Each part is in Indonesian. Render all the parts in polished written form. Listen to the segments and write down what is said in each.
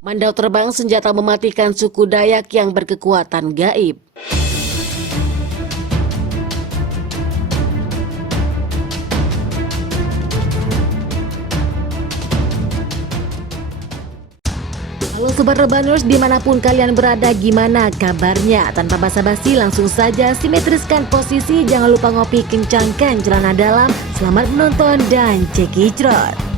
Mandau terbang senjata mematikan suku Dayak yang berkekuatan gaib. Halo Sobat Rebaners, dimanapun kalian berada, gimana kabarnya? Tanpa basa-basi langsung saja simetriskan posisi, jangan lupa ngopi, kencangkan celana dalam. Selamat menonton dan cekicrot.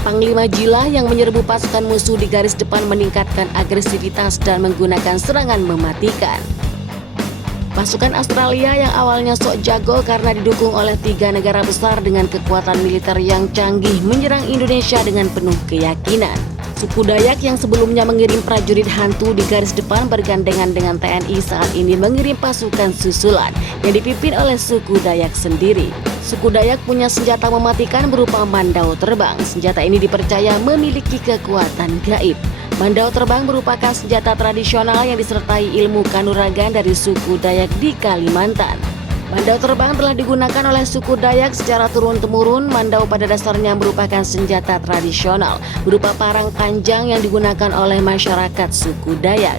Panglima Jila yang menyerbu pasukan musuh di garis depan meningkatkan agresivitas dan menggunakan serangan mematikan. Pasukan Australia yang awalnya sok jago karena didukung oleh 3 negara besar dengan kekuatan militer yang canggih menyerang Indonesia dengan penuh keyakinan. Suku Dayak yang sebelumnya mengirim prajurit hantu di garis depan bergandengan dengan TNI saat ini mengirim pasukan susulan yang dipimpin oleh suku Dayak sendiri. Suku Dayak punya senjata mematikan berupa mandau terbang. Senjata ini dipercaya memiliki kekuatan gaib. Mandau terbang merupakan senjata tradisional yang disertai ilmu kanuragan dari suku Dayak di Kalimantan. Mandau terbang telah digunakan oleh suku Dayak secara turun-temurun. Mandau pada dasarnya merupakan senjata tradisional berupa parang panjang yang digunakan oleh masyarakat suku Dayak.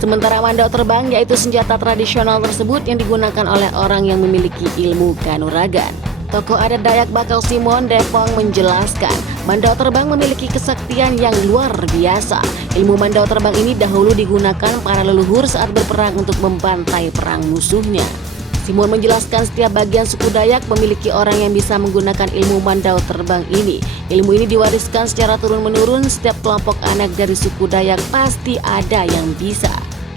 Sementara mandau terbang yaitu senjata tradisional tersebut yang digunakan oleh orang yang memiliki ilmu kanuragan. Tokoh adat Dayak Bakal Simon Depong menjelaskan, mandau terbang memiliki kesaktian yang luar biasa. Ilmu mandau terbang ini dahulu digunakan para leluhur saat berperang untuk membantai perang musuhnya. Simon menjelaskan setiap bagian suku Dayak memiliki orang yang bisa menggunakan ilmu mandau terbang ini. Ilmu ini diwariskan secara turun-menurun, setiap kelompok anak dari suku Dayak pasti ada yang bisa.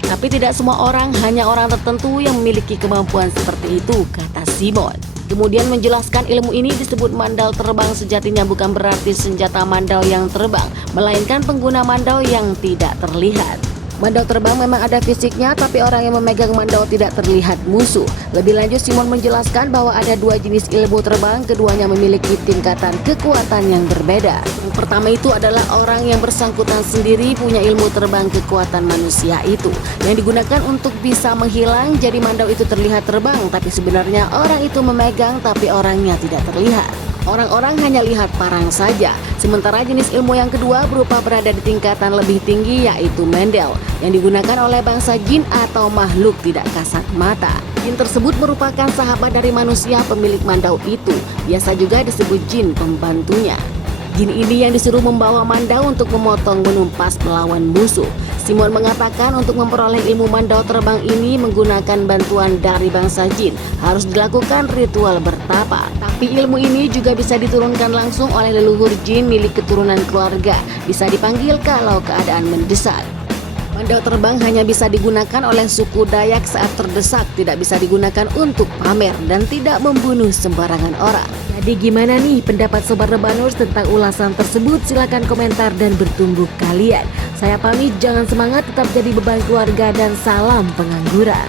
Tapi tidak semua orang, hanya orang tertentu yang memiliki kemampuan seperti itu, kata Simon. Kemudian menjelaskan ilmu ini disebut mandau terbang sejatinya bukan berarti senjata mandau yang terbang, melainkan pengguna mandau yang tidak terlihat. Mandau terbang memang ada fisiknya, tapi orang yang memegang mandau tidak terlihat musuh. Lebih lanjut, Simon menjelaskan bahwa ada 2 jenis ilmu terbang, keduanya memiliki tingkatan kekuatan yang berbeda. Yang pertama itu adalah orang yang bersangkutan sendiri punya ilmu terbang kekuatan manusia itu, yang digunakan untuk bisa menghilang, jadi mandau itu terlihat terbang, tapi sebenarnya orang itu memegang, tapi orangnya tidak terlihat. Orang-orang hanya lihat parang saja. Sementara jenis ilmu yang kedua berupa berada di tingkatan lebih tinggi, yaitu mendel, yang digunakan oleh bangsa jin atau makhluk tidak kasat mata. Jin tersebut merupakan sahabat dari manusia pemilik mandau itu, biasa juga disebut jin pembantunya. Jin ini yang disuruh membawa mandau untuk memotong menumpas melawan musuh. Simon mengatakan untuk memperoleh ilmu mandau terbang ini menggunakan bantuan dari bangsa jin, harus dilakukan ritual bertapa. Tapi ilmu ini juga bisa diturunkan langsung oleh leluhur jin milik keturunan keluarga, bisa dipanggil kalau keadaan mendesak. Mandau terbang hanya bisa digunakan oleh suku Dayak saat terdesak, tidak bisa digunakan untuk pamer dan tidak membunuh sembarangan orang. Jadi gimana nih pendapat Sobat Rebaners tentang ulasan tersebut? Silahkan komentar dan bertumbuh kalian. Saya pamit, jangan semangat, tetap jadi beban keluarga dan salam pengangguran.